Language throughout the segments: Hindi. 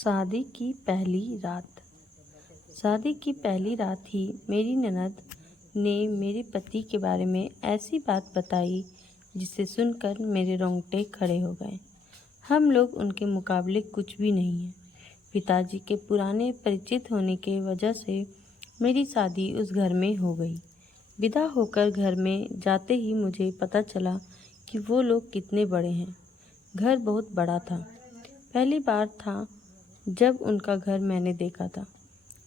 शादी की पहली रात। शादी की पहली रात ही मेरी ननद ने मेरे पति के बारे में ऐसी बात बताई जिसे सुनकर मेरे रोंगटे खड़े हो गए। हम लोग उनके मुकाबले कुछ भी नहीं हैं। पिताजी के पुराने परिचित होने के वजह से मेरी शादी उस घर में हो गई। विदा होकर घर में जाते ही मुझे पता चला कि वो लोग कितने बड़े हैं। घर बहुत बड़ा था। पहली बार था जब उनका घर मैंने देखा था।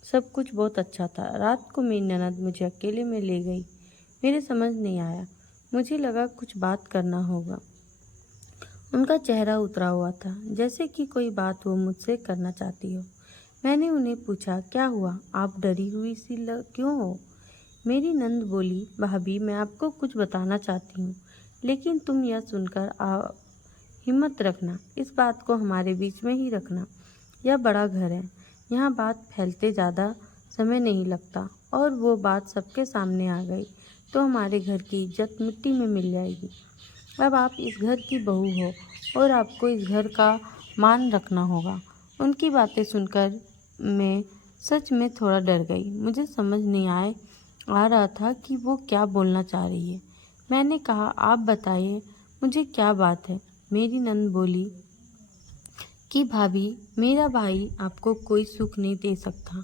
सब कुछ बहुत अच्छा था। रात को मेरी ननद मुझे अकेले में ले गई। मेरे समझ नहीं आया। मुझे लगा कुछ बात करना होगा। उनका चेहरा उतरा हुआ था, जैसे कि कोई बात वो मुझसे करना चाहती हो। मैंने उन्हें पूछा, क्या हुआ? आप डरी हुई सी क्यों हो? मेरी नंद बोली, भाभी मैं आपको कुछ बताना चाहती हूँ, लेकिन तुम यह सुनकर हिम्मत रखना। इस बात को हमारे बीच में ही रखना। यह बड़ा घर है, यहाँ बात फैलते ज़्यादा समय नहीं लगता, और वो बात सबके सामने आ गई तो हमारे घर की इज्जत मिट्टी में मिल जाएगी। अब आप इस घर की बहू हो और आपको इस घर का मान रखना होगा। उनकी बातें सुनकर मैं सच में थोड़ा डर गई। मुझे समझ नहीं आ रहा था कि वो क्या बोलना चाह रही है। मैंने कहा, आप बताइए मुझे क्या बात है। मेरी नंद बोली कि भाभी, मेरा भाई आपको कोई सुख नहीं दे सकता।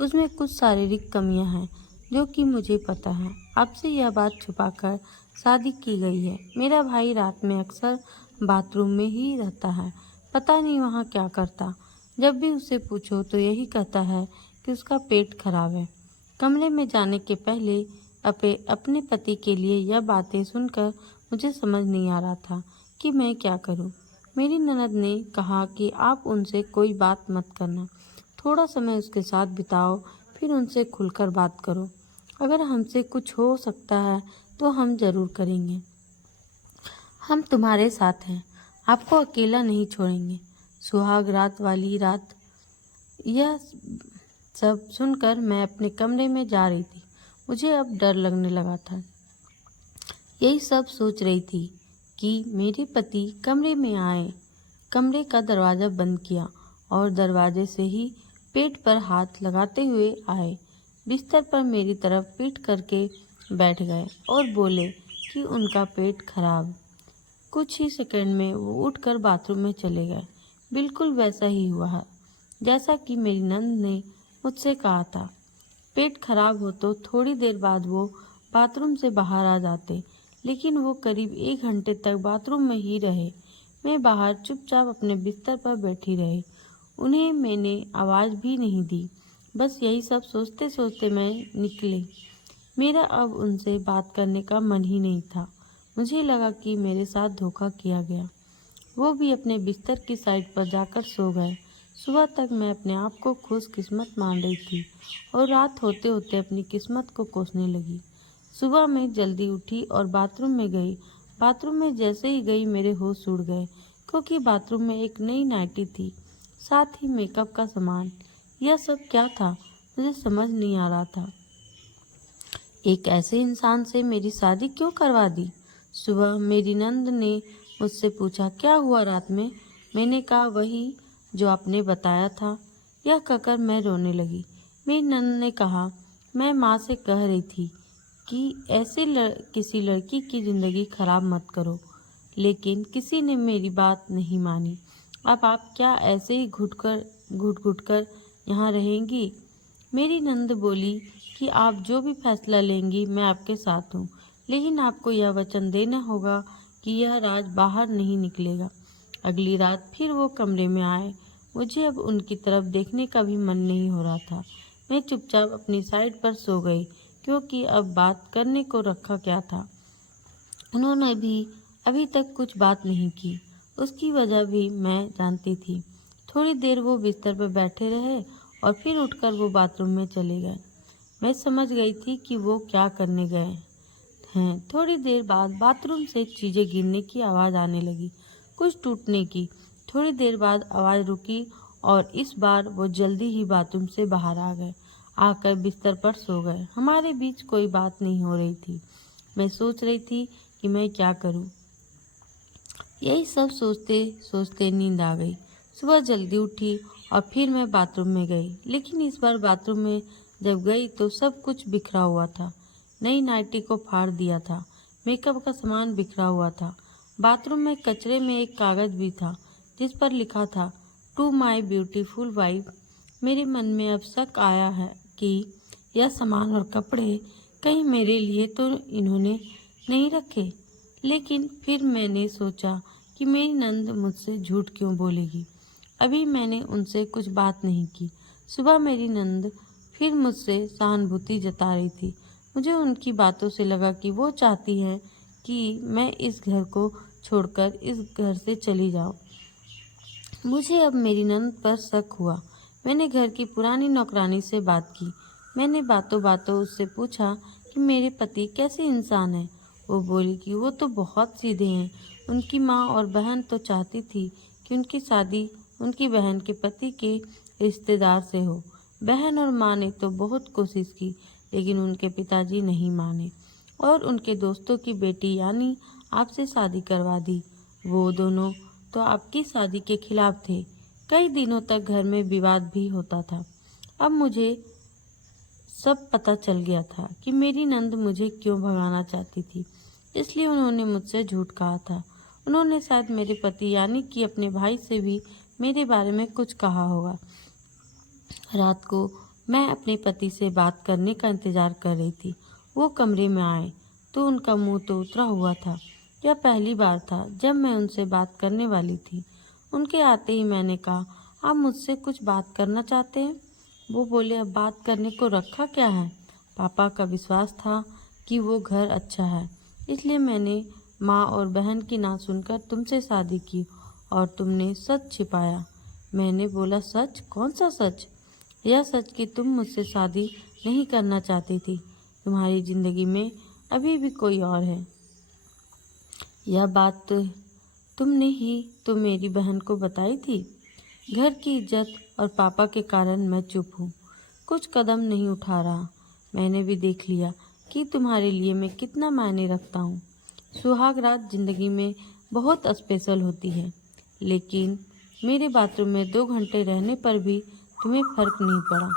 उसमें कुछ शारीरिक कमियां हैं जो कि मुझे पता है। आपसे यह बात छुपाकर शादी की गई है। मेरा भाई रात में अक्सर बाथरूम में ही रहता है। पता नहीं वहाँ क्या करता। जब भी उससे पूछो तो यही कहता है कि उसका पेट खराब है। कमरे में जाने के पहले अपने पति के लिए यह बातें सुनकर मुझे समझ नहीं आ रहा था कि मैं क्या करूं। मेरी ननद ने कहा कि आप उनसे कोई बात मत करना। थोड़ा समय उसके साथ बिताओ, फिर उनसे खुलकर बात करो। अगर हमसे कुछ हो सकता है तो हम ज़रूर करेंगे। हम तुम्हारे साथ हैं, आपको अकेला नहीं छोड़ेंगे। सुहाग रात वाली रात। यह सब सुनकर मैं अपने कमरे में जा रही थी। मुझे अब डर लगने लगा था। यही सब सोच रही थी कि मेरे पति कमरे में आए। कमरे का दरवाज़ा बंद किया और दरवाजे से ही पेट पर हाथ लगाते हुए आए। बिस्तर पर मेरी तरफ पीठ करके बैठ गए और बोले कि उनका पेट खराब। कुछ ही सेकंड में वो उठकर बाथरूम में चले गए। बिल्कुल वैसा ही हुआ जैसा कि मेरी नंद ने मुझसे कहा था। पेट खराब हो तो थोड़ी देर बाद वो बाथरूम से बाहर आ जाते, लेकिन वो करीब 1 घंटे तक बाथरूम में ही रहे। मैं बाहर चुपचाप अपने बिस्तर पर बैठी रही। उन्हें मैंने आवाज़ भी नहीं दी। बस यही सब सोचते सोचते मैं निकली। मेरा अब उनसे बात करने का मन ही नहीं था। मुझे लगा कि मेरे साथ धोखा किया गया। वो भी अपने बिस्तर की साइड पर जाकर सो गए। सुबह तक मैं अपने आप को खुशकिस्मत मान रही थी और रात होते होते अपनी किस्मत को कोसने लगी। सुबह मैं जल्दी उठी और बाथरूम में गई। बाथरूम में जैसे ही गई मेरे होश उड़ गए, क्योंकि बाथरूम में एक नई नाइटी थी, साथ ही मेकअप का सामान। यह सब क्या था मुझे समझ नहीं आ रहा था। एक ऐसे इंसान से मेरी शादी क्यों करवा दी? सुबह मेरी नंद ने मुझसे पूछा, क्या हुआ रात में? मैंने कहा, वही जो आपने बताया था। यह कहकर मैं रोने लगी। मेरी नंद ने कहा, मैं माँ से कह रही थी कि ऐसे किसी लड़की की ज़िंदगी खराब मत करो, लेकिन किसी ने मेरी बात नहीं मानी। अब आप क्या ऐसे ही घुट घुट कर यहाँ रहेंगी? मेरी नंद बोली कि आप जो भी फैसला लेंगी मैं आपके साथ हूँ, लेकिन आपको यह वचन देना होगा कि यह राज बाहर नहीं निकलेगा। अगली रात फिर वो कमरे में आए। मुझे अब उनकी तरफ देखने का भी मन नहीं हो रहा था। मैं चुपचाप अपनी साइड पर सो गई, क्योंकि अब बात करने को रखा क्या था। उन्होंने भी अभी तक कुछ बात नहीं की। उसकी वजह भी मैं जानती थी। थोड़ी देर वो बिस्तर पर बैठे रहे और फिर उठकर वो बाथरूम में चले गए। मैं समझ गई थी कि वो क्या करने गए हैं। थोड़ी देर बाद बाथरूम से चीज़ें गिरने की आवाज़ आने लगी, कुछ टूटने की। थोड़ी देर बाद आवाज़ रुकी और इस बार वो जल्दी ही बाथरूम से बाहर आ गए। आकर बिस्तर पर सो गए। हमारे बीच कोई बात नहीं हो रही थी। मैं सोच रही थी कि मैं क्या करूं। यही सब सोचते सोचते नींद आ गई। सुबह जल्दी उठी और फिर मैं बाथरूम में गई। लेकिन इस बार बाथरूम में जब गई तो सब कुछ बिखरा हुआ था। नई नाइटी को फाड़ दिया था, मेकअप का सामान बिखरा हुआ था। बाथरूम में कचरे में एक कागज़ भी था जिस पर लिखा था, टू माई ब्यूटीफुल वाइफ। मेरे मन में अब शक आया है कि यह सामान और कपड़े कहीं मेरे लिए तो इन्होंने नहीं रखे। लेकिन फिर मैंने सोचा कि मेरी नंद मुझसे झूठ क्यों बोलेगी। अभी मैंने उनसे कुछ बात नहीं की। सुबह मेरी नंद फिर मुझसे सहानुभूति जता रही थी। मुझे उनकी बातों से लगा कि वो चाहती हैं कि मैं इस घर को छोड़कर इस घर से चली जाऊं। मुझे अब मेरी नंद पर शक हुआ। मैंने घर की पुरानी नौकरानी से बात की। मैंने बातों बातों उससे पूछा कि मेरे पति कैसे इंसान हैं। वो बोली कि वो तो बहुत सीधे हैं। उनकी माँ और बहन तो चाहती थी कि उनकी शादी उनकी बहन के पति के रिश्तेदार से हो। बहन और माँ ने तो बहुत कोशिश की, लेकिन उनके पिताजी नहीं माने और उनके दोस्तों की बेटी यानी आपसे शादी करवा दी। वो दोनों तो आपकी शादी के खिलाफ थे। कई दिनों तक घर में विवाद भी होता था। अब मुझे सब पता चल गया था कि मेरी नंद मुझे क्यों भगाना चाहती थी। इसलिए उन्होंने मुझसे झूठ कहा था। उन्होंने शायद मेरे पति यानी कि अपने भाई से भी मेरे बारे में कुछ कहा होगा। रात को मैं अपने पति से बात करने का इंतजार कर रही थी। वो कमरे में आए तो उनका मुंह तो उतरा हुआ था। यह पहली बार था जब मैं उनसे बात करने वाली थी। उनके आते ही मैंने कहा, आप मुझसे कुछ बात करना चाहते हैं? वो बोले, अब बात करने को रखा क्या है? पापा का विश्वास था कि वो घर अच्छा है, इसलिए मैंने माँ और बहन की ना सुनकर तुमसे शादी की और तुमने सच छिपाया। मैंने बोला, सच? कौन सा सच? यह सच कि तुम मुझसे शादी नहीं करना चाहती थी। तुम्हारी जिंदगी में अभी भी कोई और है। यह बात तुमने ही तो मेरी बहन को बताई थी। घर की इज्जत और पापा के कारण मैं चुप हूँ, कुछ कदम नहीं उठा रहा। मैंने भी देख लिया कि तुम्हारे लिए मैं कितना मायने रखता हूँ। सुहाग रात जिंदगी में बहुत स्पेशल होती है, लेकिन मेरे बाथरूम में 2 घंटे रहने पर भी तुम्हें फर्क नहीं पड़ा।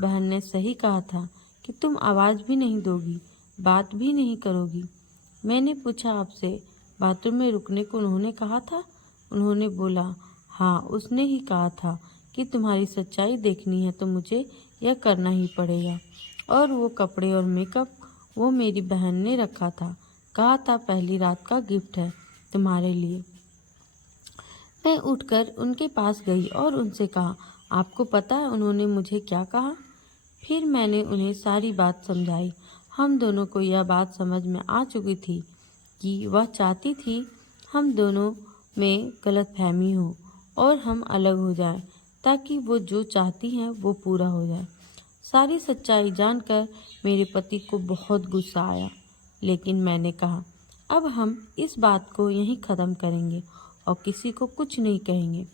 बहन ने सही कहा था कि तुम आवाज़ भी नहीं दोगी, बात भी नहीं करोगी। मैंने पूछा, आपसे बाथरूम में रुकने को उन्होंने कहा था? उन्होंने बोला, हाँ, उसने ही कहा था कि तुम्हारी सच्चाई देखनी है तो मुझे यह करना ही पड़ेगा। और वो कपड़े और मेकअप वो मेरी बहन ने रखा था, कहा था पहली रात का गिफ्ट है तुम्हारे लिए। मैं उठकर उनके पास गई और उनसे कहा, आपको पता है उन्होंने मुझे क्या कहा? फिर मैंने उन्हें सारी बात समझाई। हम दोनों को यह बात समझ में आ चुकी थी कि वह चाहती थी हम दोनों में गलतफहमी हो और हम अलग हो जाएं, ताकि वो जो चाहती हैं वो पूरा हो जाए। सारी सच्चाई जानकर मेरे पति को बहुत गुस्सा आया, लेकिन मैंने कहा, अब हम इस बात को यहीं ख़त्म करेंगे और किसी को कुछ नहीं कहेंगे।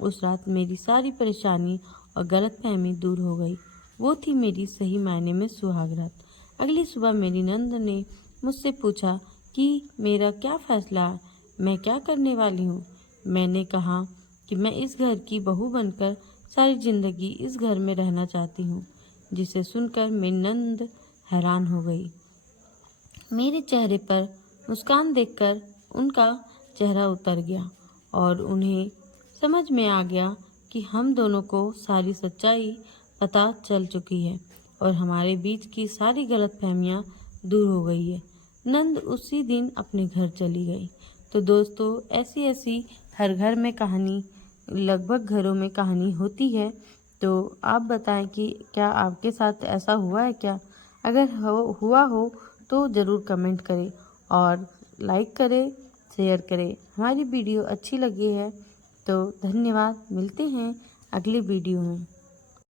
उस रात मेरी सारी परेशानी और गलतफहमी दूर हो गई। वो थी मेरी सही मायने में सुहाग रात। अगली सुबह मेरी नंद ने मुझसे पूछा कि मेरा क्या फैसला है, मैं क्या करने वाली हूँ। मैंने कहा कि मैं इस घर की बहू बनकर सारी जिंदगी इस घर में रहना चाहती हूँ। जिसे सुनकर मेरी नंद हैरान हो गई। मेरे चेहरे पर मुस्कान देखकर उनका चेहरा उतर गया और उन्हें समझ में आ गया कि हम दोनों को सारी सच्चाई पता चल चुकी है और हमारे बीच की सारी गलतफहमियां दूर हो गई है। नंद उसी दिन अपने घर चली गई। तो दोस्तों, ऐसी ऐसी हर घर में कहानी, लगभग घरों में कहानी होती है। तो आप बताएं कि क्या आपके साथ ऐसा हुआ है क्या? अगर हुआ हो तो ज़रूर कमेंट करें और लाइक करें, शेयर करें। हमारी वीडियो अच्छी लगी है तो धन्यवाद। मिलते हैं अगले वीडियो में।